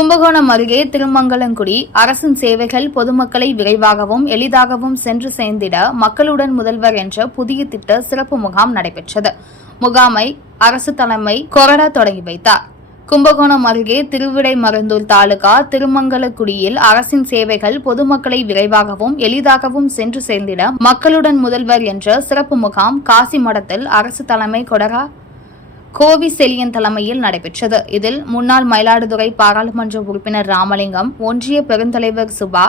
கும்பகோணம் அருகே திருமங்கலங்குடி அரசின் சேவைகள் பொதுமக்களை விரைவாகவும் எளிதாகவும் சென்று சேர்ந்திட மக்களுடன் முதல்வர் என்ற புதிய திட்ட சிறப்பு முகாம் நடைபெற்றது. முகாமை அரசு தலைமை கொறடா தொடங்கி வைத்தார். கும்பகோணம் அருகே திருவிடைமருந்தூர் தாலுகா திருமங்கலக்குடியில் அரசின் சேவைகள் பொதுமக்களை விரைவாகவும் எளிதாகவும் சென்று சேர்ந்திட மக்களுடன் முதல்வர் என்ற சிறப்பு முகாம் காசி மடத்தில் அரசு தலைமை கொடரா கோவி செலியன் தலைமையில் நடைபெற்றது. இதில் முன்னாள் மயிலாடுதுறை பாராளுமன்ற உறுப்பினர் ராமலிங்கம் ஒன்றிய பெருந்தலைவர் சுபா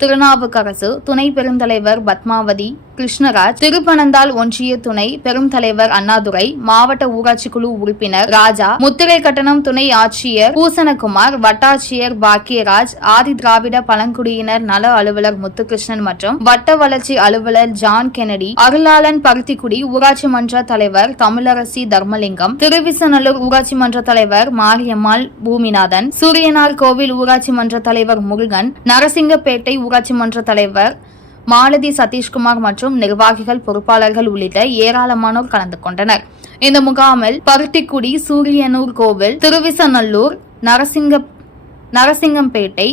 திருநாவுக்கரசு துணை பெருந்தலைவர் பத்மாவதி கிருஷ்ணராஜ் திருப்பனந்தாள் ஒன்றிய துணை பெரும் தலைவர் அண்ணாதுரை மாவட்ட ஊராட்சி குழு உறுப்பினர் ராஜா முத்திரை கட்டணம் துணை ஆட்சியர் பூசணகுமார் வட்டாட்சியர் பாக்கியராஜ் ஆதி திராவிட பழங்குடியினர் நல அலுவலர் முத்துகிருஷ்ணன் மற்றும் வட்ட வளர்ச்சி அலுவலர் ஜான் கெனடி அருளாளன் பருத்திக்குடி ஊராட்சி மன்ற தலைவர் தமிழரசி தர்மலிங்கம் திருவிசநல்லூர் ஊராட்சி மன்ற தலைவர் மாரியம்மாள் பூமிநாதன் சூரியனார் கோவில் ஊராட்சி மன்ற தலைவர் முருகன் நரசிங்கப்பேட்டை ஊராட்சி மன்ற தலைவர் மாலதி சதீஷ்குமார் மற்றும் நிர்வாகிகள் பொறுப்பாளர்கள் உள்ளிட்ட ஏராளமானோர் கலந்து கொண்டனர். இந்த முகாமில் பருத்திக்குடி சூரியனூர் கோவில் திருவிசநல்லூர் நரசிங்க நரசிங்கம்பேட்டை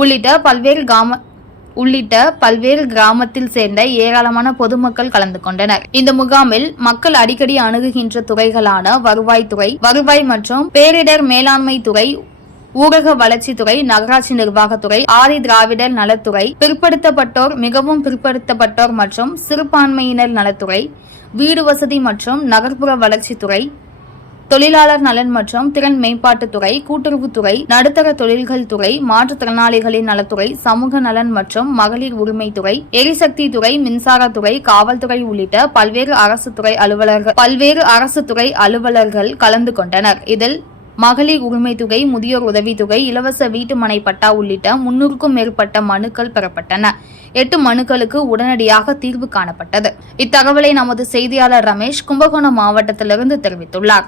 உள்ளிட்ட பல்வேறு கிராம உள்ளிட்ட பல்வேறு கிராமத்தில் சேர்ந்த ஏராளமான பொதுமக்கள் கலந்து கொண்டனர். இந்த முகாமில் மக்கள் அடிக்கடி அணுகுகின்ற துறைகளான வருவாய்த்துறை வருவாய் மற்றும் பேரிடர் மேலாண்மை துறை ஊரக வளர்ச்சித்துறை நகராட்சி நிர்வாகத்துறை ஆதி திராவிடர் நலத்துறை பிற்படுத்தப்பட்டோர் மிகவும் பிற்படுத்தப்பட்டோர் மற்றும் சிறுபான்மையினர் நலத்துறை வீடு வசதி மற்றும் நகர்ப்புற வளர்ச்சித்துறை தொழிலாளர் நலன் மற்றும் திறன் மேம்பாட்டுத்துறை கூட்டுறவுத்துறை நடுத்தர தொழில்கள் துறை மாற்றுத்திறனாளிகளின் நலத்துறை சமூக நலன் மற்றும் மகளிர் உரிமைத்துறை எரிசக்தி துறை மின்சாரத்துறை காவல்துறை உள்ளிட்ட பல்வேறு அரசு துறை அலுவலர்கள் பல்வேறு அரசு துறை அலுவலர்கள் கலந்து கொண்டனர். இதில் மகளிர் உரிமைத்தொகை முதியோர் உதவித்தொகை இலவச வீட்டுமனை பட்டா உள்ளிட்ட முன்னூறுக்கும் மேற்பட்ட மனுக்கள் பெறப்பட்டன. எட்டு மனுக்களுக்கு உடனடியாக தீர்வு காணப்பட்டது. இத்தகவலை நமது செய்தியாளர் ரமேஷ் கும்பகோணம் மாவட்டத்திலிருந்து தெரிவித்துள்ளார்.